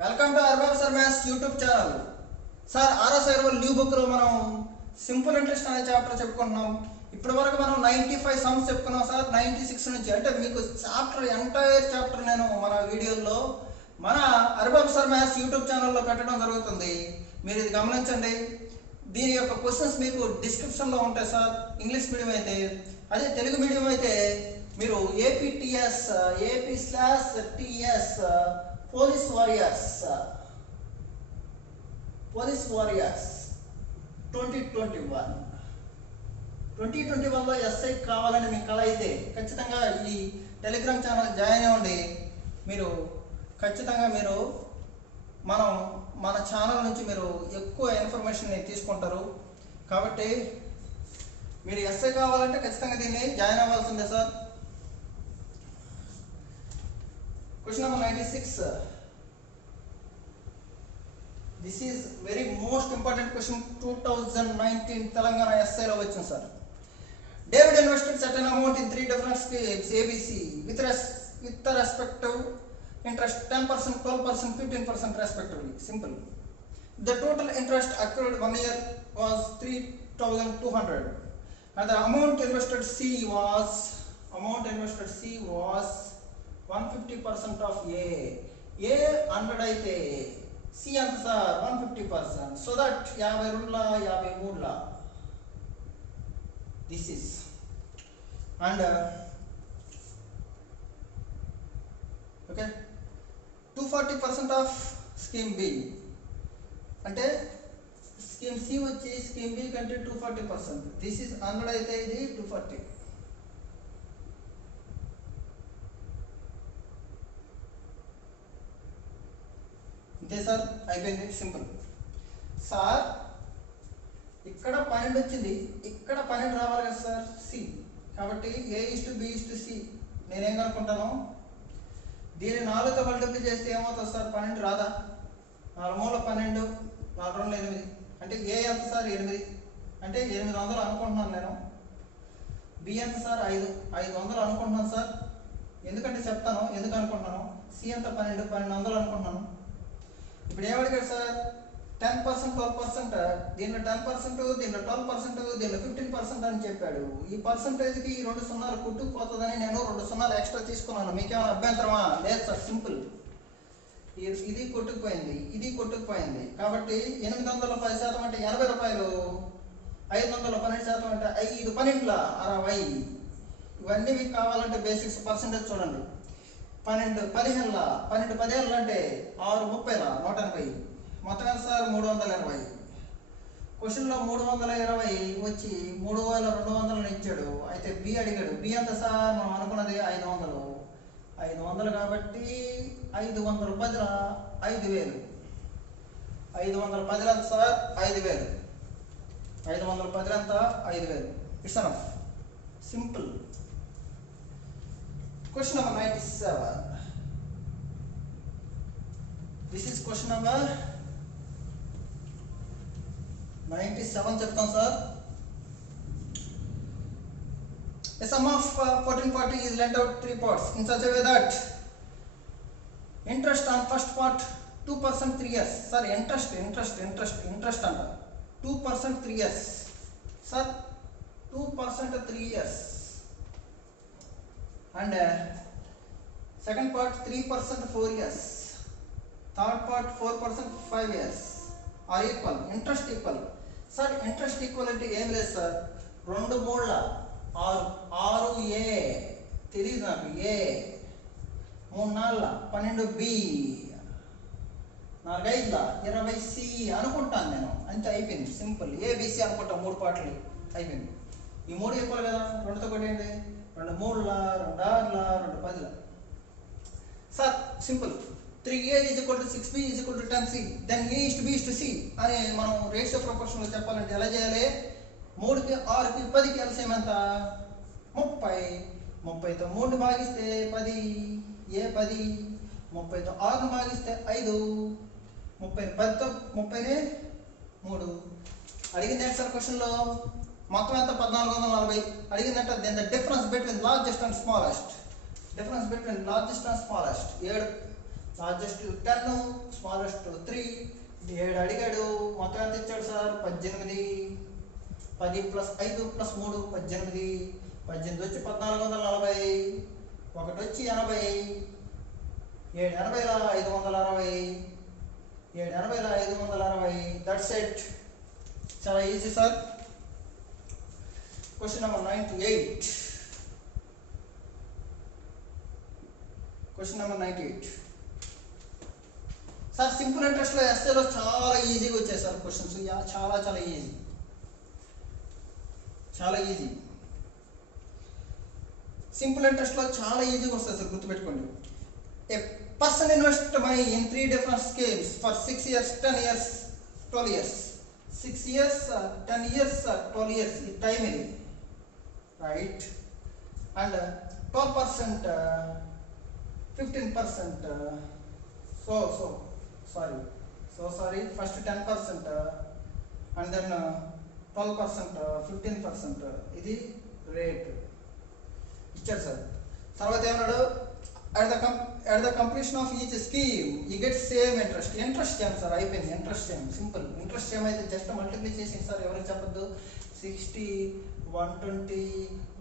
Welcome to urban sir maths YouTube channel. Sir ఆరో సైరవల్ new బుక్లో మనం సింపుల్ ఇంట్రెస్ట్ అనే చాప్టర్ చెప్పుకుంటున్నాం. ఇప్పటి వరకు మనం 95 సమ్స్ చెప్పుకున్నాం సార్. 96 నుంచి అంటే మీకు చాప్టర్ ఎంటైర్ చాప్టర్ నేను మన వీడియోల్లో మన అర్బన్ సర్ మ్యాథ్స్ యూట్యూబ్ ఛానల్లో పెట్టడం జరుగుతుంది. మీరు ఇది గమనించండి. దీని యొక్క క్వశ్చన్స్ మీకు డిస్క్రిప్షన్లో ఉంటాయి సార్. ఇంగ్లీష్ మీడియం అయితే, అదే తెలుగు మీడియం అయితే మీరు ఏపీటీఎస్ AP/TS పోలీస్ వారియర్స్ 2021లో ఎస్ఐ కావాలని మీ కళ అయితే ఖచ్చితంగా ఈ టెలిగ్రామ్ ఛానల్ జాయిన్ అవ్వండి. మీరు ఖచ్చితంగా మన ఛానల్ నుంచి మీరు ఎక్కువ ఇన్ఫర్మేషన్ తీసుకుంటారు. కాబట్టి మీరు ఎస్ఐ కావాలంటే ఖచ్చితంగా దీన్ని జాయిన్ అవ్వాల్సిందే sir. Question number 96. This is very most important question. 2019 Telangana ఎస్ఐలో వచ్చింది sir. David invested certain amount in 3 different schemes ABC with the respective interest 10%, 12%, 15% respectively. Simple. The total interest accrued 1 year was 3,200 and the amount invested C was 150% of A 100 అయితే C ఎంత sir 150%. So that 52 53 this is and okay 240% of scheme B అంటే scheme C వచ్చి scheme B కంటే 240%. This is 100 అయితే ఇది 240. అంతే sir, అయిపోయింది. Simple sir. ఇక్కడ 12 వచ్చింది, ఇక్కడ 12 రావాలి కదా సార్ సి. కాబట్టి A/B/C నేనేం కనుక్కుంటాను, దీన్ని 4తో మల్టిప్లై చేస్తే ఏమవుతుంది సార్? 12 రాదా? 4 మూల 12, 4 2 8 అంటే ఏ ఎంత సార్? 8 అంటే 800 అనుకుంటున్నాను నేను. బి ఎంత సార్? 500 అనుకుంటున్నాను సార్. ఎందుకంటే చెప్తాను ఎందుకు అనుకుంటున్నాను. సి ఎంత? 1200 అనుకుంటున్నాను. ఇప్పుడు ఏమడిగాడు సార్? 10%, 12%, దీనిలో 10%, దీనిలో 12%, దీనిలో 15% అని చెప్పాడు. ఈ పర్సంటేజ్కి ఈ 2 సున్నాలు కుట్టుకుపోతుందని నేను 2 సున్నాలు ఎక్స్ట్రా తీసుకున్నాను. మీకేమైనా అభ్యంతరమా? లేదు సార్, సింపుల్. ఇది కొట్టుకుపోయింది, ఇది కొట్టుకుపోయింది. కాబట్టి 810% అంటే 80 రూపాయలు, 512% అంటే 5 12 60. ఇవన్నీ మీకు కావాలంటే బేసిక్స్ పర్సంటేజ్ చూడండి. 12 15 12 10 అంటే 6 30 180. మొత్తం ఎంత సార్? 320. క్వశ్చన్లో 320 వచ్చి 3200 ఇచ్చాడు. అయితే బి అడిగాడు. బి ఎంత సార్? మనం అనుకున్నది 500. 500 కాబట్టి 510 5000. 510 ఎంత సార్? 5000. 510 ఎంత? 5000. It's enough. Simple. Question number 97. This is question number 97 చెప్తాం sir. A sum of 1440 is lent out 3 parts in such a way that interest on first part 2% 3 years. Sir, interest అంట 2% 3 years. Sir, 2% 3 years. And second part 3% 4 years, third part 4% 5 years are equal. Interest equal. Sir, interest equal అంటే ఏం లేదు sir. 2 3 6 A తెలియదు నాకు. A 3 4 12 B 4 5 20 C అనుకుంటాను నేను. అంతే, అయిపోయింది. సింపుల్. ABC అనుకుంటా. 3 పార్ట్లు అయిపోయింది. ఈ 3 ఈక్వల్ కదా. 2తో కొట్టేయండి. 2 3 2 6 2 10. Sir simple. 3A is equal to 6B is equal to 10C then A/B/C అని మనం రేషియో ప్రపోర్షన్లో చెప్పాలంటే ఎలా చేయాలి? 3కి 6కి 10కి ఎల్సిఎం ఎంత? 30. 30తో 3 భాగిస్తే 10 A 10. 30తో 6 భాగిస్తే 5. 30 10తో 30నే 3. అడిగింది ఏంటి సార్ క్వశ్చన్లో? మొత్తం ఎంత? 1440. అడిగిందంటే then the difference between largest and smallest. 7 largest 10, smallest 3. 7 అడిగాడు, మొత్తం ఎంత ఇచ్చాడు సార్? 18. 10 + 5 + 3 18. 18 వచ్చి 1440, 1 వచ్చి 80, 7 80ల 560, 7 80ల 560. That's it. చాలా easy sir. Question number 98. Question number 98 sir. Simple ఇంట్రెస్ట్లో ఎస్ఏలో చాలా ఈజీగా వచ్చాయి సార్ క్వశ్చన్స్. చాలా చాలా ఈజీ, చాలా ఈజీ. సింపుల్ ఇంట్రెస్ట్లో చాలా ఈజీగా వస్తాయి సార్, గుర్తుపెట్టుకోండి. A person invest money in 3 different schemes for 6 years, 10 years, 12 years. 6 years, 10 years, 12 years ఈ టైం ఇది, right? And 12%, 15%, sorry, first 10% and then 12%, 15%. ఇది రేట్ ఇచ్చారు సార్. తర్వాత ఏమన్నాడు? at the completion of each scheme you get same interest. Interest ఏం sir? అయిపోయింది. Interest ఏం? Simple. Interest ఏమైతే జస్ట్ మల్టిప్లై చేసి సార్, ఎవరికి చెప్పద్దు. 60, 120,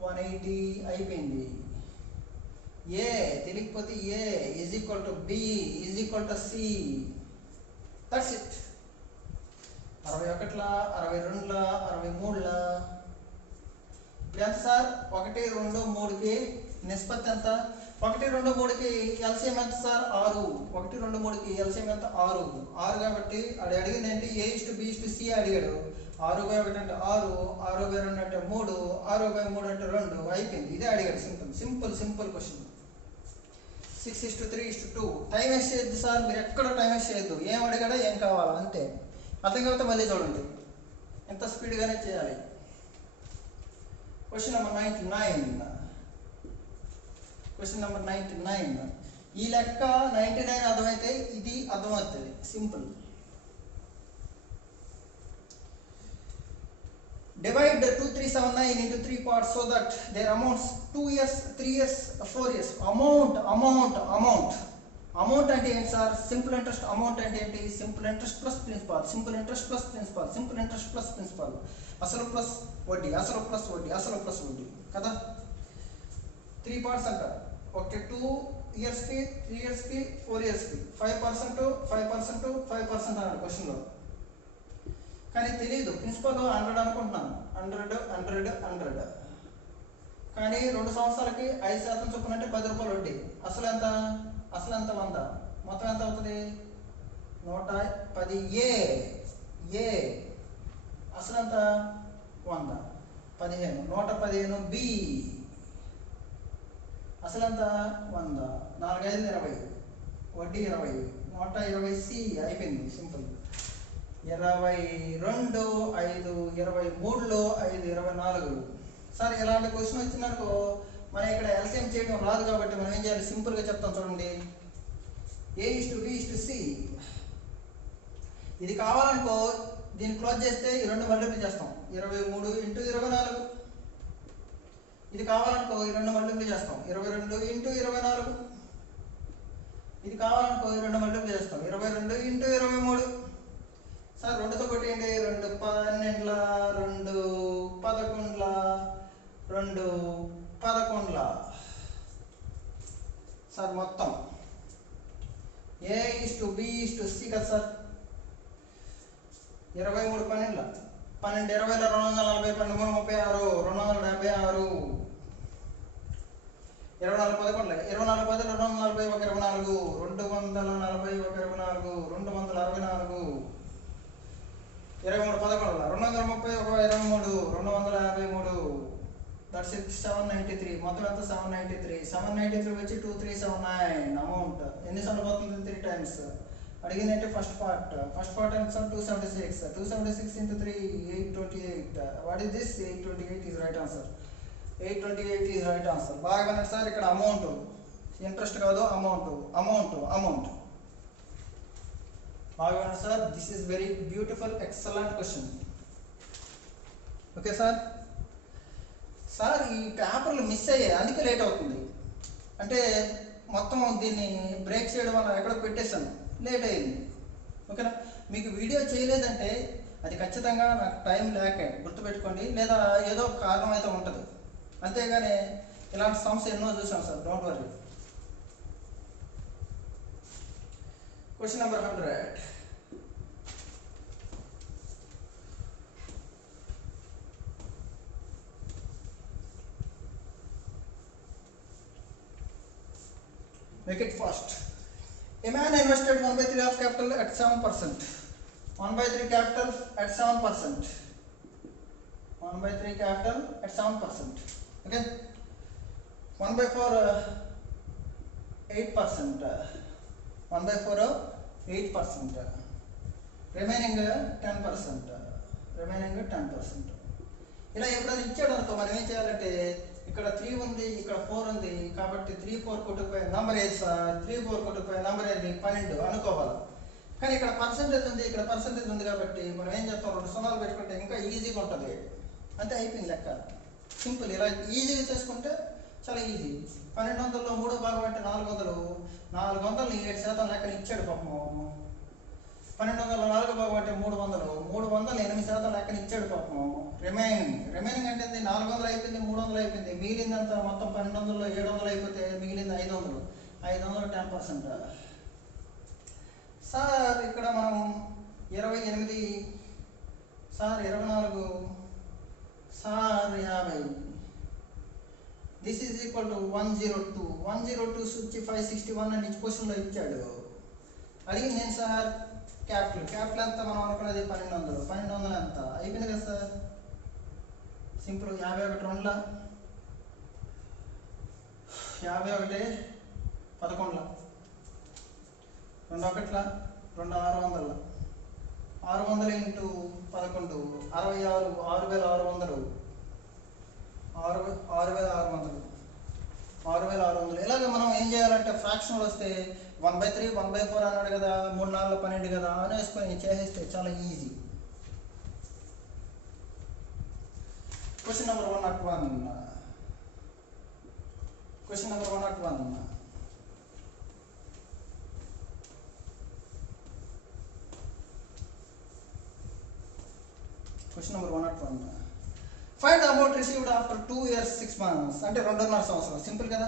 180 అయిపోయింది. ఏ తెలియకపోతే A is equal to B is equal to C. That's it. 61ల, 62ల, 63ల. ఇప్పుడు ఎంత సార్? 1, 2, 3కి నిష్పత్తి ఎంత? 1, 2, 3కి ఎల్సిఎం ఎంత సార్? 6. 1, 2, 3కి ఎల్సిఎం ఎంత? 6. 6 కాబట్టి అది అడిగింది ఏంటి? A:B:C అడిగాడు. 6/1 అంటే 6, 6/2 అంటే 3, 6/3 అంటే 2 అయిపోయింది. ఇదే అడిగాడు. Simple question. 6:3:2. టైం వేస్ట్ చేయొద్దు సార్, మీరు ఎక్కడ టైం వేస్ట్ చేయొద్దు. ఏం అడిగాడో ఏం కావాలా అంతే. అర్థం కాకపోతే మళ్ళీ చూడండి. ఎంత స్పీడ్గానే చేయాలి. Question number 99. Question number 99. ఈ లెక్క 99 అర్థమైతే ఇది అర్థమవుతుంది. Simple. Divide 2379 into 3 parts so that their amounts 2 years, 3 years, 4 years. Amount అంటే ఏంటి సార్? సింపుల్ ఇంట్రెస్ట్ అమౌంట్ అంటే ఏంటి? Simple interest plus principal, simple interest plus principal, simple interest plus principal. అసలు ప్లస్ వడ్డీ, అసలు ప్లస్ వడ్డీ, అసలు ప్లస్ వడ్డీ కదా. 3 parts అంటారు. ఒకటి 2 yearsకి, 3 yearsకి, 4 yearsకి. 5%, 5%, 5% అన్నాడు క్వశ్చన్లో. కానీ తెలియదు. ప్రిన్సిపల్ 100 అనుకుంటున్నాను. 100. కానీ 2 సంవత్సరాలకి 5% చొప్పున అంటే 10 రూపాయలు వడ్డీ. అసలు ఎంత? 100. మొత్తం ఎంత అవుతుంది? 110. ఏ అసలు ఎంత? 100. 15. 115. బి అసలు ఎంత? 100. 4 5 20, వడ్డీ 20. 120 సి అయిపోయింది. సింపుల్. 22, 5, 23లో 5, 24. సార్ ఇలాంటి క్వశ్చన్ వచ్చిందనుకో, మనం ఇక్కడ ఎల్సిఎం చేయడం రాదు కాబట్టి మనం ఏం చేయాలి? సింపుల్గా చెప్తాం చూడండి. A:B:C. ఇది కావాలనుకో, దీన్ని క్లోజ్ చేస్తే ఈ 2 మల్టిప్లై చేస్తాం. 23 × 24. ఇది కావాలనుకో ఈ 2 మల్టిప్లై చేస్తాం. 22 × 24. ఇది కావాలనుకో ఈ 2 మల్టిప్లై చేస్తాం. 22 × 23. సార్ 2తో కొట్టేయండి. 2 12, 2 11, 2 11. సార్ మొత్తం A:B:C కదా సార్. 23 12, 12 20, 240, 12 36, 276. 24 11, 24 10, 240, 1 24, 240, 1 24, 264. 23 11, 230, 1 23, 253. That's it. 793. మొత్తం ఎంత? 793. 793 వచ్చి 2379 అమౌంట్. ఎన్నిసార్లు పోతుంది? 3 times. అడిగిందంటే ఫస్ట్ పార్ట్ ఎంత sir? 276. 276 × 3 828. What is this? 828 is right answer. 828 is right answer. బాగా వినండి సార్. ఇక్కడ అమౌంట్, ఇంట్రెస్ట్ కాదు, అమౌంట్. బాగా వినండి sir. This is very beautiful, excellent question. Okay sir. Sir ఈ పేపర్లు మిస్ అయ్యాయి, అందుకే లేట్ అవుతుంది. అంటే మొత్తం దీన్ని బ్రేక్ చేయడం వల్ల ఎక్కడో పెట్టేశాను, లేట్ అయింది. ఓకేనా, మీకు వీడియో చేయలేదంటే అది ఖచ్చితంగా నాకు టైం లేకే గుర్తుపెట్టుకోండి, లేదా ఏదో కారణం అయితే ఉంటుంది. అంతేగాని ఇలాంటి సమస్య ఎన్నో చూసాం sir, don't worry. Question number 100. Make it fast. A man invested 1/3 of capital at 7%. 1/3 capital at 7%. 1/3 capital at 7%. Okay. 1/4 8%. 1/4 8%. Remaining 10%. Remaining 10%. ఇలా ఎప్పుడైనా ఇచ్చాడు అనుకో, మనం ఏం చేయాలంటే ఇక్కడ 3 ఉంది, ఇక్కడ 4 ఉంది, కాబట్టి 3 4 కొట్టుకుపోయి నంబర్ ఏది సార్, 3 4 కొట్టుకుపోయి నంబర్ ఏది 12 అనుకోవాలి. కానీ ఇక్కడ పర్సంటేజ్ ఉంది, ఇక్కడ పర్సంటేజ్ ఉంది, కాబట్టి మనం ఏం చేస్తాం, 2 సున్నాలు పెట్టుకుంటే ఇంకా ఈజీగా ఉంటుంది. అంతే, అయిపోయింది లెక్క. సింపుల్. ఇలా ఈజీగా చేసుకుంటే చాలా ఈజీ. 1200లో 3 భాగం అంటే 400. 400ని 7% లెక్కన ఇచ్చాడు పాపము. 1200లో 4 భాగం అంటే 300. 300 8% లెక్కన ఇచ్చాడు పాపము. రిమైనింగ్ అంటే 400 అయిపోయింది, 300 అయిపోయింది, మిగిలిందంతా మొత్తం 1200లో 700 అయిపోతే మిగిలింది 500. 500 10%. సార్ ఇక్కడ మనం 28 sir, 24 sir, 50. This is equal to 102. 102 వచ్చి 561 అని క్వశ్చన్లో ఇచ్చాడు. అడిగింది నేను సార్ క్యాపిటల్ ఎంత మనం అనుకున్నది 1200. 1200 ఎంత అయిపోయింది కదా సార్, సింపుల్. 51 2ల 51 11ల 2 1ల 2 600. 600 ఇంటూ 11 66 6600. 6600 6600. ఇలాగ మనం ఏం చేయాలంటే ఫ్రాక్షన్లు వస్తే 1/3 1/4 అన్నాడు కదా, 3 4 12 కదా అనేసుకొని చేసేస్తే చాలా easy. Question number 101. Question number 101. Question number 101. Find the amount received after 2 years 6 months. అంటే 2.5 సంవత్సరం. సింపుల్ కదా.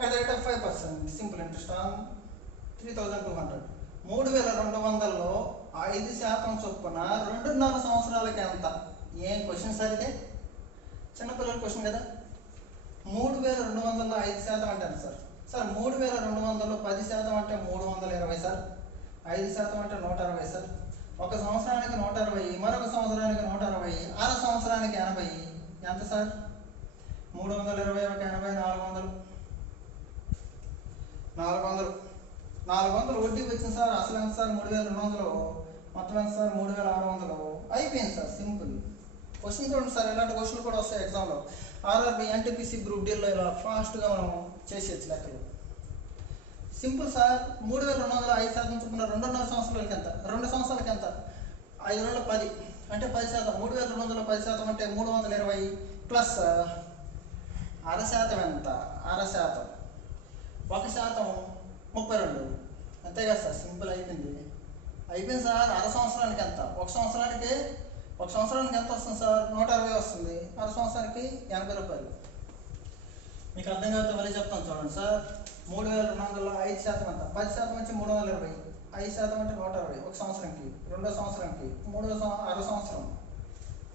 At the rate of 5% simple interest on 3200. 3200లో 5% చొప్పున 2.5 సంవత్సరాలకి ఎంత? ఏం క్వశ్చన్ సార్ ఇది? చిన్నపిల్లల క్వశ్చన్ కదా. 3200లో 5% అంటే ఎంత సార్? సార్ 3200లో 10% అంటే 320 సార్. 5% అంటే 160 సార్. ఒక సంవత్సరానికి 160, మరొక సంవత్సరానికి 160, అర సంవత్సరానికి 80. ఎంత సార్? 320 ఒక 80 400. 400 వడ్డీ వచ్చింది సార్. అసలు ఎంత సార్? 3200. మొత్తం ఎంత సార్? 3600. అయిపోయింది సార్, సింపుల్. క్వశ్చన్ చూడండి సార్, ఇలాంటి క్వశ్చన్లు కూడా వస్తాయి ఎగ్జామ్లో. ఆర్ఆర్బి ఎన్టీపీసీ గ్రూప్ డీల్లో ఇలా ఫాస్ట్గా మనం చేసేయచ్చు లెక్కలు. Simple sir. 3200 5% చొప్పున 2.5 సంవత్సరాలకి ఎంత? 2 సంవత్సరాలకి ఎంత? 5 నెలల 10 అంటే 10%. 3200లో 10% అంటే 320 ప్లస్ అర శాతం ఎంత? అర శాతం 1% 32. అంతే కదా సార్, సింపుల్. అయిపోయింది సార్. అర సంవత్సరానికి ఎంత? ఒక సంవత్సరానికి ఎంత వస్తుంది సార్? 160 వస్తుంది. అర సంవత్సరానికి 80 రూపాయలు. మీకు అర్థం కాకపోతే మళ్ళీ చెప్తాను చూడండి సార్. 3200లో 5% ఎంత? 10% వచ్చి 320, 5% అంటే 160. ఒక సంవత్సరానికి, రెండో సంవత్సరానికి, అర సంవత్సరం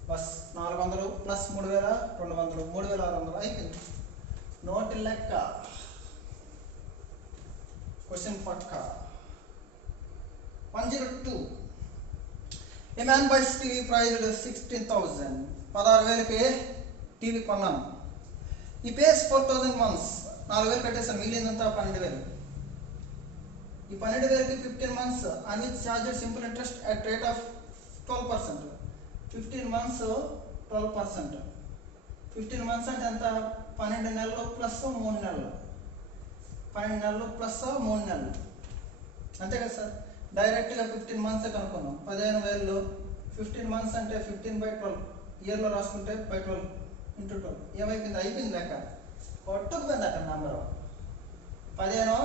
ప్లస్ 400 ప్లస్ 3200 3600. అయిపోయింది. నోటి లెక్క. క్వశ్చన్ పక్క. 102. A man buys TV priced 16,000. 16,000కి టీవీ కొన్నాను. ఈ పేస్ 4,000 months. 4,000 కట్టేసాను, మిగిలిందంతా 12,000. ఈ 12,000కి 15 months on which charged simple interest at rate of 12%. 15 months 12%. 15 months అంటే ఎంత? 12 నెలలు ప్లస్ 3 నెలలు. 12 నెలలు ప్లస్ 3 నెలలు. అంతే కదా సార్. డైరెక్ట్గా 15 months కనుక్కున్నాం. 15,000 15 months అంటే 15/12. ఇయర్లో రాసుకుంటే 12 × 12 ఏమైపోయింది? అయిపోయింది లెక్క. కొట్టుకుపోయింది అక్కడ నెంబరు. 15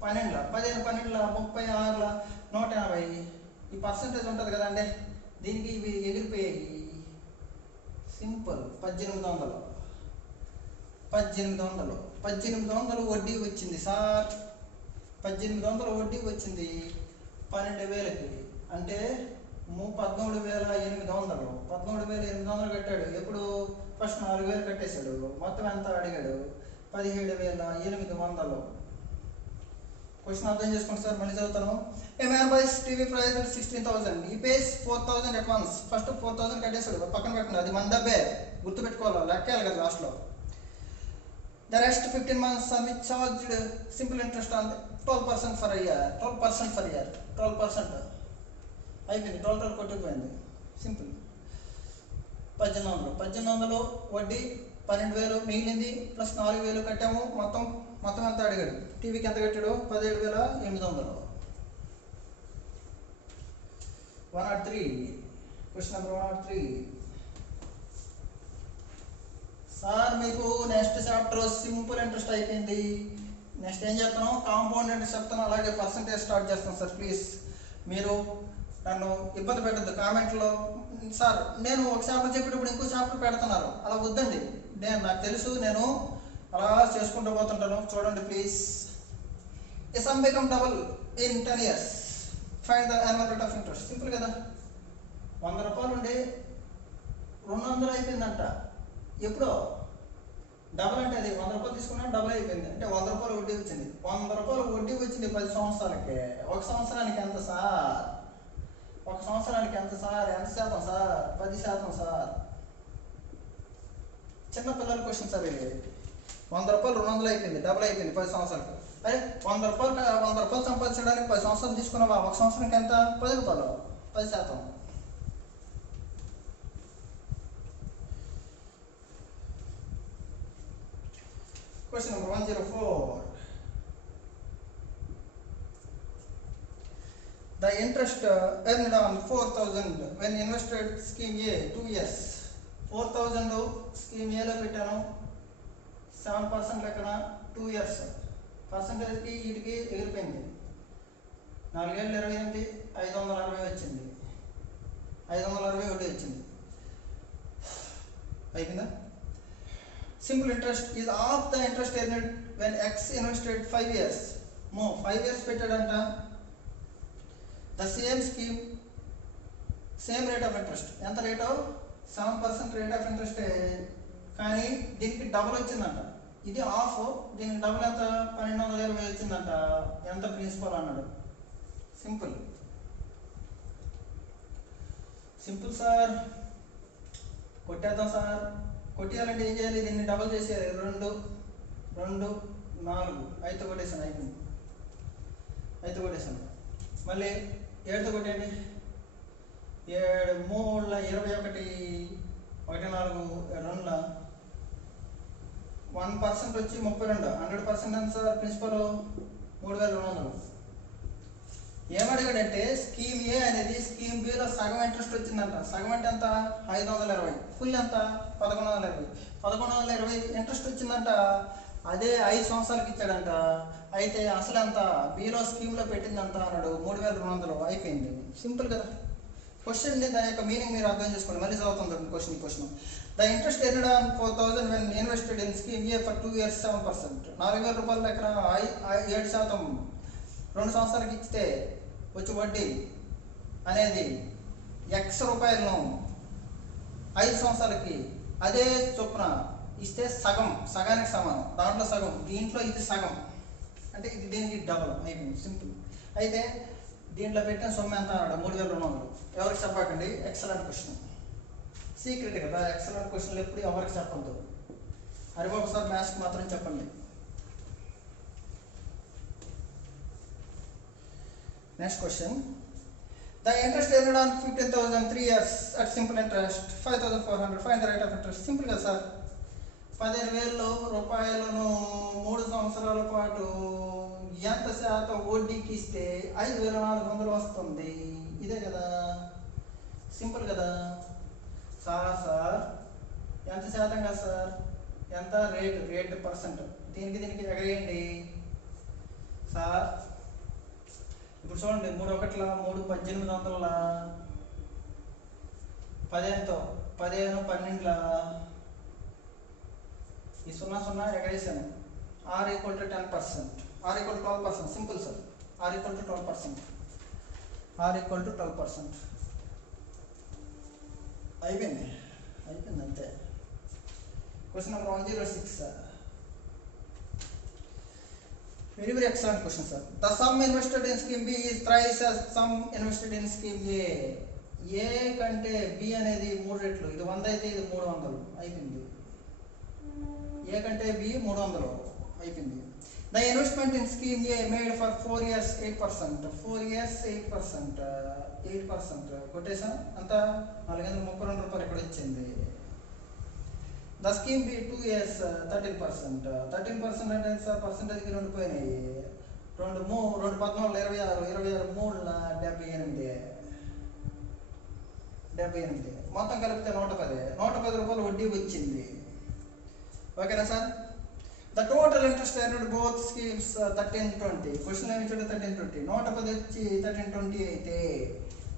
12 15 12 36 180 ఈ పర్సంటేజ్ ఉంటుంది కదండి, దీనికి ఇవి ఎగిరిపోయాయి. సింపుల్. 1800 వడ్డీ వచ్చింది సార్. 1800 వడ్డీ వచ్చింది 12,000కి. అంటే 13,800. 13,800 కట్టాడు. ఎప్పుడు? ఫస్ట్ 4,000 కట్టేశాడు. మొత్తం ఎంత అడిగాడు? 17,800. క్వశ్చన్ అర్థం చేసుకోండి సార్, మళ్ళీ చదువుతాను. A man buys TV price 16,000. He face 4,000 advance. First 4,000 కట్టేశాడు, పక్కన పెట్టండి. అది మన డబ్బే, గుర్తుపెట్టుకోవాలి, లెక్కేయాలి కదా లాస్ట్లో. The rest 15 months are charged simple interest on 12% for a year. 12% for a year. 12% అయిపోయింది. టోటల్ కొట్టిపోయింది. సింపుల్. 1800 వడ్డీ 12,000 మిగిలింది, ప్లస్ 4,000 కట్టాము. మొత్తం ఎంత అడిగాడు? టీవీకి ఎంత కట్టాడు? 17,800. 103. Question number 103. సార్ మీకు నెక్స్ట్ చాప్టర్ సింపుల్ ఇంట్రెస్ట్ అయిపోయింది. నెక్స్ట్ ఏం చేస్తాను? కాంపౌండ్ ఇంట్రెస్ట్ చెప్తాను, అలాగే పర్సంటేజ్ స్టార్ట్ చేస్తాను సార్. ప్లీజ్ మీరు నన్ను ఇబ్బంది పెట్టద్దు కామెంట్లో. సార్ నేను ఒక చాప్టర్ చెప్పేటప్పుడు ఇంకో చాప్టర్ పెడుతున్నారు, అలా వద్దండి. నాకు తెలుసు, నేను అలా చేసుకుంటూ పోతుంటాను. చూడండి please. A some become double in 10 years. Find the annual rate of interest. Simple కదా. 100 రూపాయలు ఉండి 200 అయిపోయిందంట. ఎప్పుడో డబల్ అంటే అది 100 రూపాయలు తీసుకున్నా డబల్ అయిపోయింది అంటే 100 రూపాయలు వడ్డీ వచ్చింది. 100 రూపాయలు వడ్డీ వచ్చింది 10 సంవత్సరాలకి. ఒక సంవత్సరానికి ఎంత సార్? ఒక సంవత్సరానికి ఎంత సార్? ఎంత శాతం సార్? 10% సార్. చిన్న పిల్లల క్వశ్చన్ సార్ ఇది. 100 రూపాయలు 200 అయిపోయింది, డబల్ అయిపోయింది 10 సంవత్సరాలకు. అరే 100 రూపాయలు సంపాదించడానికి 10 సంవత్సరాలు తీసుకున్నావా? ఒక సంవత్సరానికి ఎంత? 10 రూపాయలు, 10%. Question number 104. The interest earned on 4,000 when invested scheme A 2 years. 4,000 scheme A లో పెట్టాను, 7% లెక్కన 2 years. పర్సంటేజ్కి వీటికి ఎగిరిపోయింది. 4,28 560 వచ్చింది. 560 వడ్డీ వచ్చింది. అయిపోయిందా? Simple interest is half the interest earned when X invested 5 years. 5 years పెట్టాడంట. The same scheme, same rate of interest. ఎంత రేట్? 7% rate of interest. కానీ దీనికి డబుల్ వచ్చిందంట. ఇది హాఫ్, దీనికి డబుల్ ఎంత? 1220 వచ్చిందంట. ఎంత ప్రిన్సిపల్ అన్నాడు. సింపుల్. Simple sir. కొట్టేద్దాం సార్. కొట్టేయాలంటే ఏం చేయాలి? దీన్ని డబల్ చేసేయాలి. 2 2 4 5తో కొట్టేసాను. అయిపోయింది. 5తో కొట్టేసాను. మళ్ళీ 7తో కొట్టేయండి. 7 3 21 1 4 2 1% వచ్చి 32. 100% ఎంత సార్ ప్రిన్సిపల్? 3,200. ఏమడిగాడంటే స్కీమ్ ఏ అనేది స్కీమ్ బిలో సగం ఇంట్రెస్ట్ వచ్చిందంట. సగం అంటే ఎంత? 520. ఫుల్ ఎంత? 1120. 1120 ఇంట్రెస్ట్ వచ్చిందంట. అదే 5 సంవత్సరాలకి ఇచ్చాడంట. అయితే అసలు ఎంత? బిలో స్కీమ్లో పెట్టిందంట అన్నాడు. 3,200. అయిపోయింది. సింపుల్ కదా. క్వశ్చన్ దాని యొక్క మీనింగ్ మీరు అర్థం చేసుకోండి. మళ్ళీ చదువుతుంది question. The interest earned on 4,000 when invested in scheme A for 2 years 7%. 4,000 రూపాయల దగ్గర 7% 2 సంవత్సరాలకి ఇస్తే వచ్చి వడ్డీ అనేది X రూపాయలను 5 సంవత్సరాలకి అదే చొప్పున ఇస్తే సగానికి సమానం. దాంట్లో సగం, దీంట్లో ఇది సగం, అంటే ఇది దీనికి డబల్. అయిపోయింది. సింపుల్. అయితే దీంట్లో పెట్టిన సొమ్ము ఎంత అన్నాడు? 3,200. ఎవరికి చెప్పకండి. Excellent question. సీక్రెట్ కదా. ఎక్సలెంట్ క్వశ్చన్లు ఎప్పుడు ఎవరికి చెప్పద్దు. హరిబాబు సార్ మ్యాథ్స్కి మాత్రం చెప్పండి. Next question. The interest earned on 15,000 3 years at simple interest 5,400. Find the rate of interest. Simple కదా సార్. 15,000 రూపాయలను 3 సంవత్సరాల పాటు ఎంత శాతం వడ్డీకి ఇస్తే 5,400 వస్తుంది. ఇదే కదా. సింపుల్ కదా సార్. ఎంత శాతం కదా సార్? ఎంత? Rate percent. దీనికి ఎగరేయండి. సార్ ఇప్పుడు చూడండి 3 ఒకట్ల 3 1800 15తో 15 12 ఈ 0 ఎగరేసాను. R = 10%, R = 12%. Simple sir. R = 12%. R = 12%. అయిపోయింది అంతే. Question number 106. Very excellent question, sir. The sum invested in scheme B is thrice as sum invested in scheme A. A కంటే B అనేది 3 రెట్లు. ఇది 100 అయితే ఇది 300 అయిపోయింది. A కంటే B 300 అయిపోయింది. The investment in scheme A made for 4 years 8%. 4 years 8%. 8% quotation అంతా 432 రూపాయలు ఇక్కడ వచ్చింది. The scheme B 2 years 13%. 13% అంటే సార్ పర్సెంటేజ్కి 2 పోయినాయి. 2 14 26 26 3 78 మొత్తం కలిపితే 110 రూపాయలు వడ్డీ వచ్చింది. ఓకేనా sir? The total interest earned both schemes 1320. Question ఏమి చూడండి 1320. 110 వచ్చి 1320 అయితే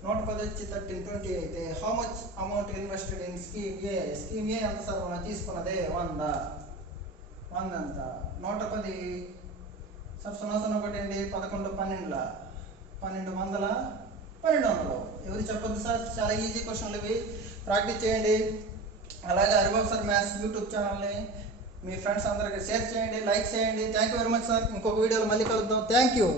110 వచ్చి 1320 అయితే how much amount invested in scheme A? Scheme A ఎంత సార్ మనం తీసుకున్నదే 100 అంత 110 సార్ 0 ఒకటండి 11 12 1200. ఎవరు చెప్పొద్దు సార్, చాలా ఈజీ క్వశ్చన్లు ఇవి. ప్రాక్టీస్ చేయండి. అలాగే హరిబాబు సార్ మ్యాథ్స్ యూట్యూబ్ ఛానల్ని మీ ఫ్రెండ్స్ అందరికీ షేర్ చేయండి, లైక్ చేయండి. Thank you very much sir. ఇంకొక వీడియోలో మళ్ళీ కలుద్దాం. Thank you.